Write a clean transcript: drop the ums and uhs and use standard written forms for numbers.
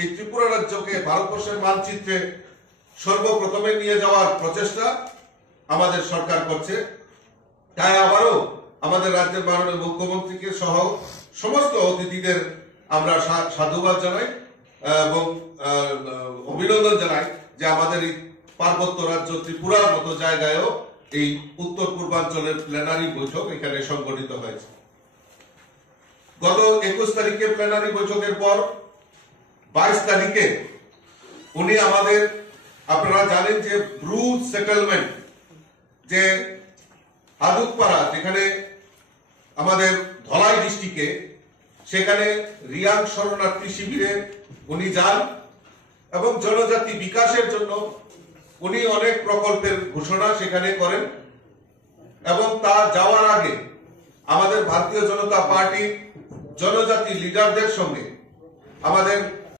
এই ত্রিপুরা রাজ্যকে ভারতবর্ষের মানচিত্রে সর্বপ্রথমে নিয়ে যাওয়ার প্রচেষ্টা আমাদের সরকার করছে। তাই আবারও আমাদের রাজ্যের মাননীয় মুখ্যমন্ত্রীকে সহ সমস্ত অতিথিদের আমরা সাধুবাদ জানাই এবং অভিনন্দন জানাই যে আমাদের এই পার্বত্য রাজ্য ত্রিপুরার মতো জায়গায়ও এই উত্তর পূর্বাঞ্চলের প্ল্যানারি বৈঠক এখানে সংগঠিত হয়েছে। গত 21 তারিখে প্ল্যানারি বৈঠকের পর 22 তারিখে উনি আমাদের, আপনারা জানেন যে ব্রু সেটেলমেন্ট, যে হাদুকপাড়া যেখানে আমাদের ধলাই ডিস্ট্রিক্টে, সেখানে রিয়াং শরণার্থী শিবিরে উনি যান এবং জনজাতি বিকাশের জন্য উনি অনেক প্রকল্পের ঘোষণা সেখানে করেন। এবং তা যাওয়ার আগে আমাদের ভারতীয় জনতা পার্টির জনজাতি লিডারদের সঙ্গে আমাদের